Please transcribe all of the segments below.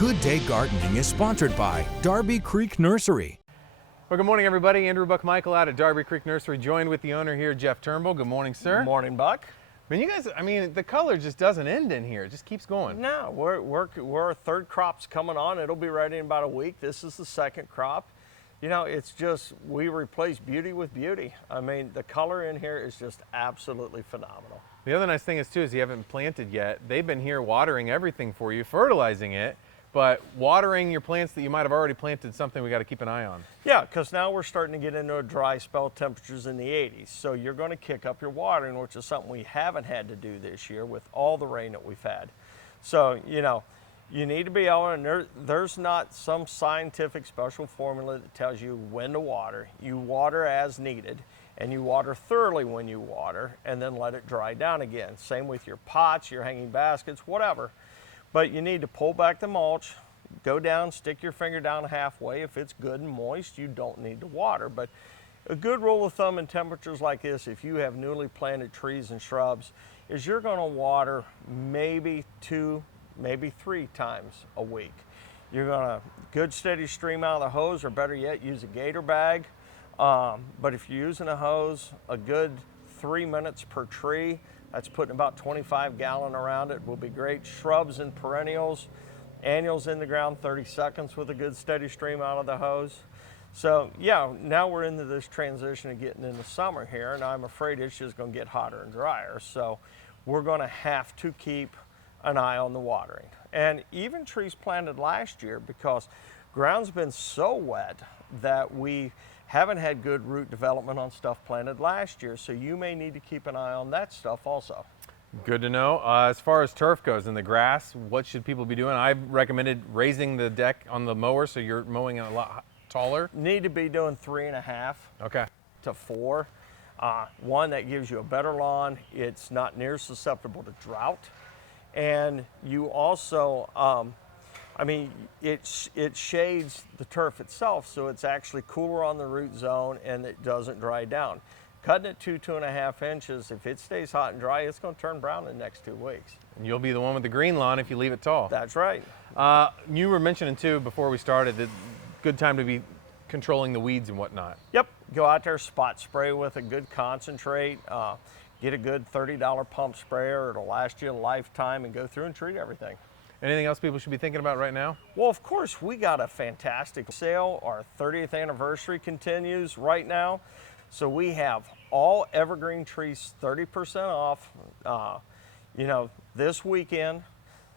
Good Day Gardening is sponsored by Darby Creek Nursery. Well, good morning, everybody. Andrew Buck-Michael out at Darby Creek Nursery, joined with the owner here, Jeff Turnbull. Good morning, sir. Good morning, Buck. You guys, the color just doesn't end in here. It just keeps going. No, our third crop's coming on. It'll be ready in about a week. This is the second crop. You know, it's just, we replace beauty with beauty. The color in here is just absolutely phenomenal. The other nice thing is, too, is you haven't planted yet. They've been here watering everything for you, fertilizing it, but watering your plants that you might have already planted is something we got to keep an eye on. Yeah, because now we're starting to get into a dry spell, temperatures in the 80s. So you're going to kick up your watering, which is something we haven't had to do this year with all the rain that we've had. So, you know, you need to be able, and there's not some scientific special formula that tells you when to water. You water as needed, and you water thoroughly when you water, and then let it dry down again. Same with your pots, your hanging baskets, whatever. But you need to pull back the mulch, go down, stick your finger down halfway. If it's good and moist, you don't need to water. But a good rule of thumb in temperatures like this, if you have newly planted trees and shrubs, is you're going to water maybe 2, maybe 3 times a week. You're going to good steady stream out of the hose, or better yet, use a gator bag. But if you're using a hose, a good 3 minutes per tree, that's putting about 25 gallon around it, will be great. Shrubs and perennials, annuals in the ground, 30 seconds with a good steady stream out of the hose. So yeah, now we're into this transition of getting into summer here, and I'm afraid it's just going to get hotter and drier. So we're going to have to keep an eye on the watering. And even trees planted last year, because ground's been so wet that we haven't had good root development on stuff planted last year, so you may need to keep an eye on that stuff also. Good to know. As far as turf goes and the grass, what should people be doing? I've recommended raising the deck on the mower so you're mowing it a lot taller. Need to be doing 3.5 to 4. One, that gives you a better lawn. It's not near susceptible to drought. And you also, it shades the turf itself, so it's actually cooler on the root zone and it doesn't dry down. Cutting it 2.5 inches, if it stays hot and dry, it's going to turn brown in the next 2 weeks. And you'll be the one with the green lawn if you leave it tall. That's right. You were mentioning, too, before we started, that good time to be controlling the weeds and whatnot. Yep. Go out there, spot spray with a good concentrate. Get a good $30 pump sprayer. It'll last you a lifetime, and go through and treat everything. Anything else people should be thinking about right now? Well, of course, we got a fantastic sale. Our 30th anniversary continues right now. So we have all evergreen trees 30% off, this weekend.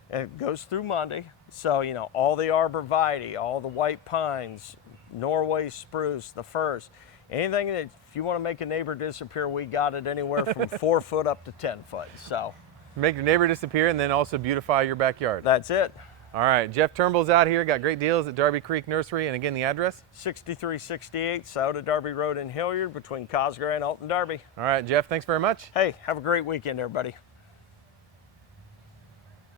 And it goes through Monday. So, all the arborvitae, all the white pines, Norway spruce, the firs, anything that, if you want to make a neighbor disappear, we got it anywhere from 4 foot up to 10 foot. So make your neighbor disappear and then also beautify your backyard. That's it. All right, Jeff Turnbull's out here, got great deals at Darby Creek Nursery. And again, the address? 6368 South of Darby Road in Hilliard, between Cosgrove and Alton Darby. All right, Jeff, thanks very much. Hey, have a great weekend, everybody.